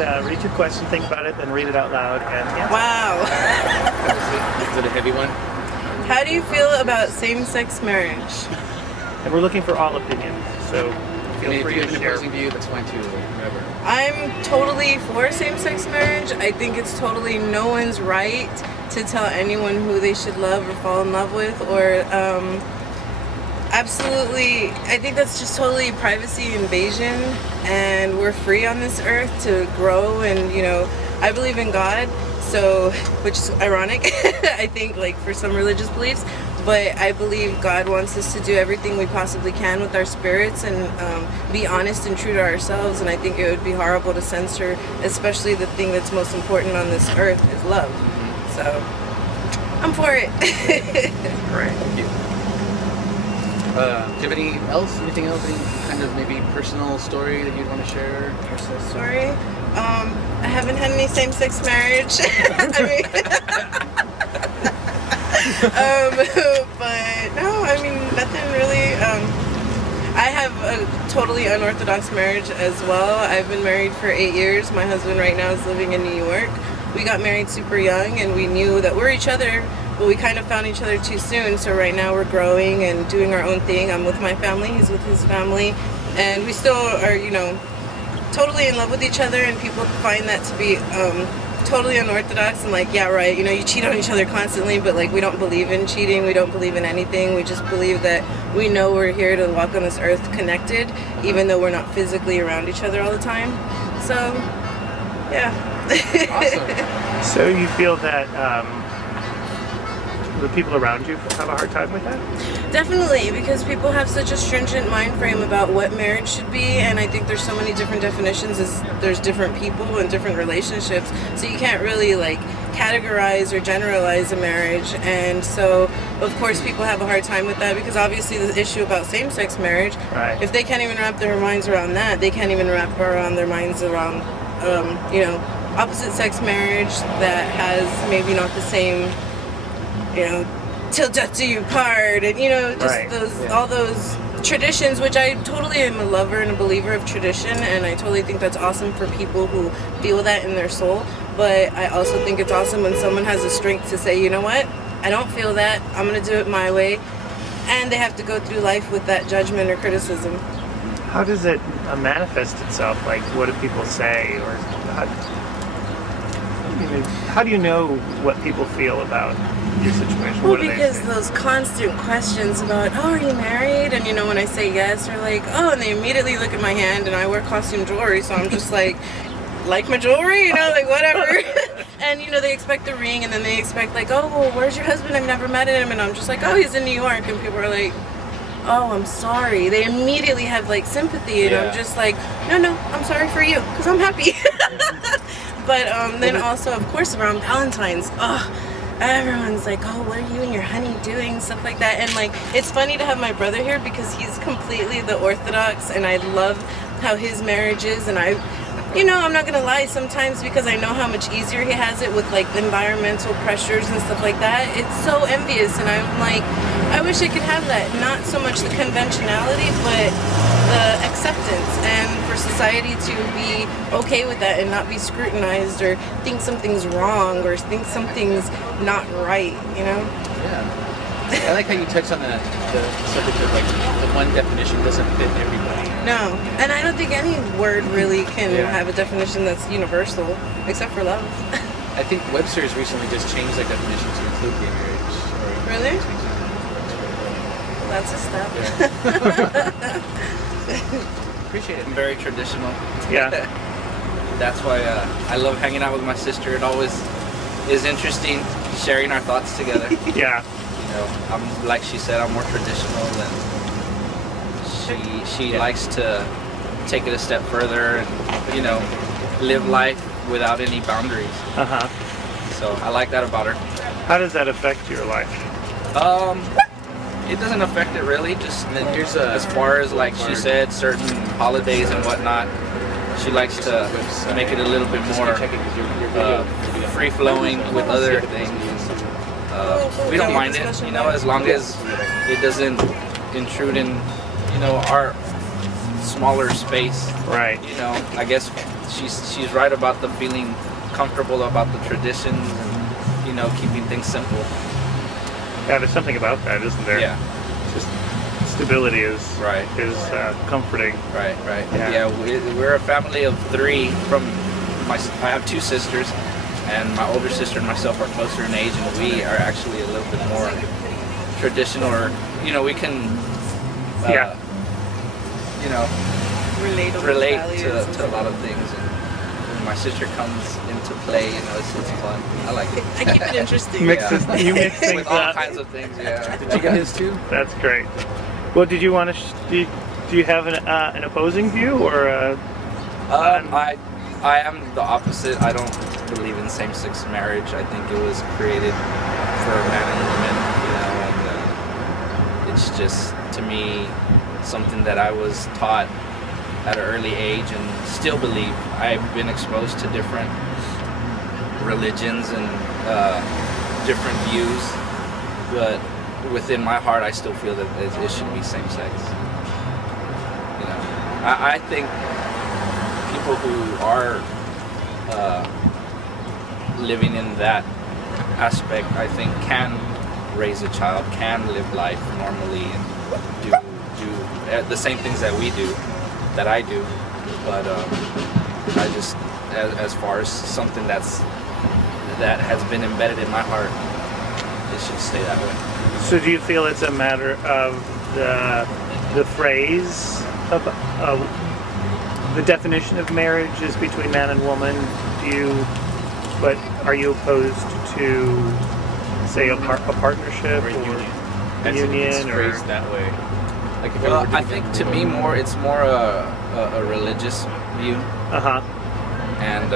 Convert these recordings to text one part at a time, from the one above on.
read your question, think about it, then read it out loud, and answer. Wow. Is it a heavy one? How do you feel about same-sex marriage? And we're looking for all opinions, so feel If free you to have an share. opposing view, that's fine too. Whatever. I'm totally for same-sex marriage. I think it's totally no one's right to tell anyone who they should love or fall in love with, or absolutely, I think that's just totally privacy invasion, and we're free on this earth to grow. And you know, I believe in God, so, which is ironic I think, like, for some religious beliefs, but I believe God wants us to do everything we possibly can with our spirits and be honest and true to ourselves. And I think it would be horrible to censor, especially the thing that's most important on this earth is love. So I'm for it. Right. Thank you. Do you have anything else, any kind of maybe personal story that you'd want to share? Personal story. I haven't had any same-sex marriage. I mean, but no, I mean, nothing really. I have a totally unorthodox marriage as well. I've been married for 8 years. My husband right now is living in New York. We got married super young, and we knew that we're each other, but we kind of found each other too soon. So right now we're growing and doing our own thing. I'm with my family, he's with his family, and we still are, you know, totally in love with each other. And people find that to be totally unorthodox and like, yeah, right, you know, you cheat on each other constantly, but like, we don't believe in cheating, we don't believe in anything. We just believe that we know we're here to walk on this earth connected, even though we're not physically around each other all the time. So yeah. Awesome. So you feel that the people around you have a hard time with that? Definitely, because people have such a stringent mind frame about what marriage should be, and I think there's so many different definitions as there's different people and different relationships, so you can't really like categorize or generalize a marriage. And so of course people have a hard time with that, because obviously the issue about same-sex marriage, Right. if they can't even wrap their minds around that, they can't even wrap around their minds around you know, opposite sex marriage that has maybe not the same, you know, till death do you part, and you know, just Right. those, Yeah. all those traditions, which I totally am a lover and a believer of tradition, and I totally think that's awesome for people who feel that in their soul. But I also think it's awesome when someone has the strength to say, you know what, I don't feel that, I'm gonna do it my way, and they have to go through life with that judgment or criticism. How does it manifest itself? Like, what do people say, or how do you know what people feel about your situation? Well, What do they because say? those constant questions about, oh, are you married? And you know, when I say yes, they're like, oh, and they immediately look at my hand, and I wear costume jewelry, so I'm just like my jewelry, you know, like whatever. And you know, they expect the ring, and then they expect like, oh, well, where's your husband? I've never met him. And I'm just like, oh, he's in New York. And people are like, oh, I'm sorry. They immediately have like sympathy, and Yeah. I'm just like, no, I'm sorry for you, because I'm happy. But then also, of course, around Valentine's, everyone's like, oh, what are you and your honey doing, stuff like that. And like, it's funny to have my brother here, because he's completely the orthodox, and I love how his marriage is. And you know, I'm not gonna lie, sometimes, because I know how much easier he has it with like the environmental pressures and stuff like that, it's so envious. And I'm like, I wish I could have that. Not so much the conventionality, but the acceptance, and for society to be okay with that and not be scrutinized or think something's wrong or think something's not right, you know? Yeah. I like how you touched on the subject of like the one definition doesn't fit everybody. No, and I don't think any word really can Yeah. have a definition that's universal, except for love. I think Webster's recently just changed that definition to include gay marriage. Really? That's a step. Appreciate it. I'm very traditional. Yeah. That's why I love hanging out with my sister. It always is interesting sharing our thoughts together. Yeah. You know, I'm like she said, I'm more traditional than she likes to take it a step further and, you know, live life without any boundaries. Uh-huh. So I like that about her. How does that affect your life? It doesn't affect it really, just And then here's as far as like she said, certain holidays and whatnot, she likes to make it a little bit more free-flowing with other things. We don't mind it, you know, as long as it doesn't intrude in, you know, our smaller space. Right. You know, I guess she's right about the feeling comfortable about the traditions and, you know, keeping things simple. Yeah, there's something about that, isn't there? Yeah. Just stability is Right. Comforting. Right. Yeah. Yeah, we're a family of 3 I have 2 sisters, and my older sister and myself are closer in age, and we are actually a little bit more traditional, or, you know, we can, Yeah. you know, Relatable relate values to a lot of things. And when my sister comes into play, you know, it's fun. I like it. I keep it interesting. Mixes, Yeah. you mix things With all up. kinds of things, yeah. Did you get his too? That's great. Well, did you want to? Do you have an opposing view or? I am the opposite. I don't believe in same-sex marriage. I think it was created for man and woman, you know, and it's just, to me, something that I was taught at an early age and still believe. I've been exposed to different religions and different views, but within my heart, I still feel that it should be same-sex. You know, I think people who are living in that aspect, I think, can raise a child, can live life normally, and do the same things that we do, that I do. But I just, as far as something that has been embedded in my heart, it should stay that way. So, do you feel it's a matter of the phrase of the definition of marriage is between man and woman? But are you opposed to, say, a partnership or a union, It's or phrased that way. Like if Well, you were I think to me it's more a religious view, and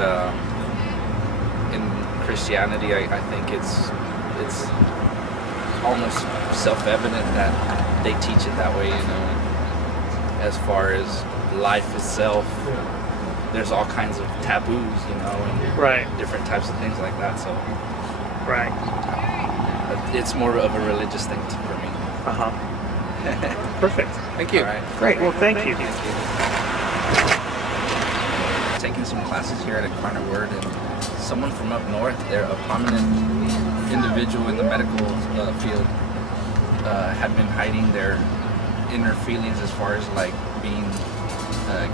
in Christianity, I think it's almost self-evident that they teach it that way. You know, as far as life itself, there's all kinds of taboos, you know, and right, different types of things like that. So right, it's more of a religious thing for me. perfect. Thank you. All right. Great. Well, thank you. Taking some classes here at Incarnate Word, and someone from up north, they're a prominent individual in the medical field, had been hiding their inner feelings as far as like being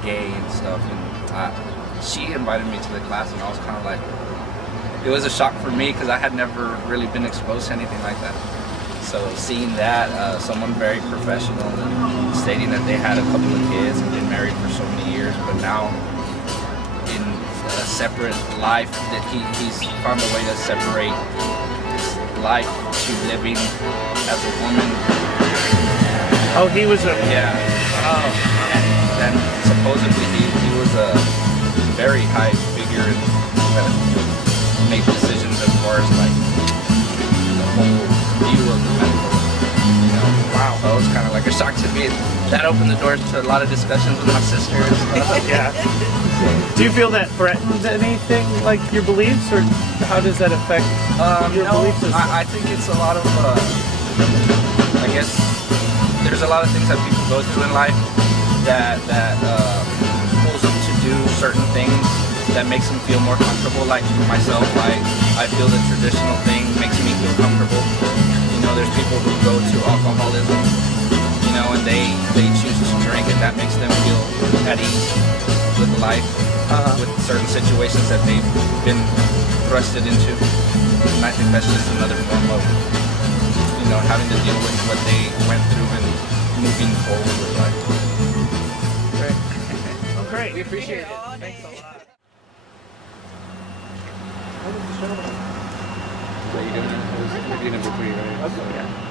gay and stuff, and she invited me to the class, and I was kind of like, it was a shock for me because I had never really been exposed to anything like that. So seeing that, someone very professional and stating that they had a couple of kids and been married for so many years, but now in a separate life, that he's found a way to separate life to living as a woman. Oh, he was a Yeah. And supposedly he was a very high figure and made decisions as far as like the whole view of the medical. You know, wow, that was kind of like a shock to me. That opened the doors to a lot of discussions with my sister and stuff. yeah. Do you feel that threatens anything like your beliefs, or how does that affect your No, belief system? I think it's a lot of, I guess, there's a lot of things that people go through in life that pulls them to do certain things that makes them feel more comfortable. Like myself, I feel the traditional thing makes me feel comfortable. You know, there's people who go to alcoholism, you know, and they choose to drink, and that makes them feel at ease with life, with certain situations that they've been thrusted into. And I think that's just another form of, you know, having to deal with what they went through and moving forward with life. Great. Oh, great. We appreciate it. Thanks a lot. So you doing it? It was interview number 3, right? Okay. Yeah.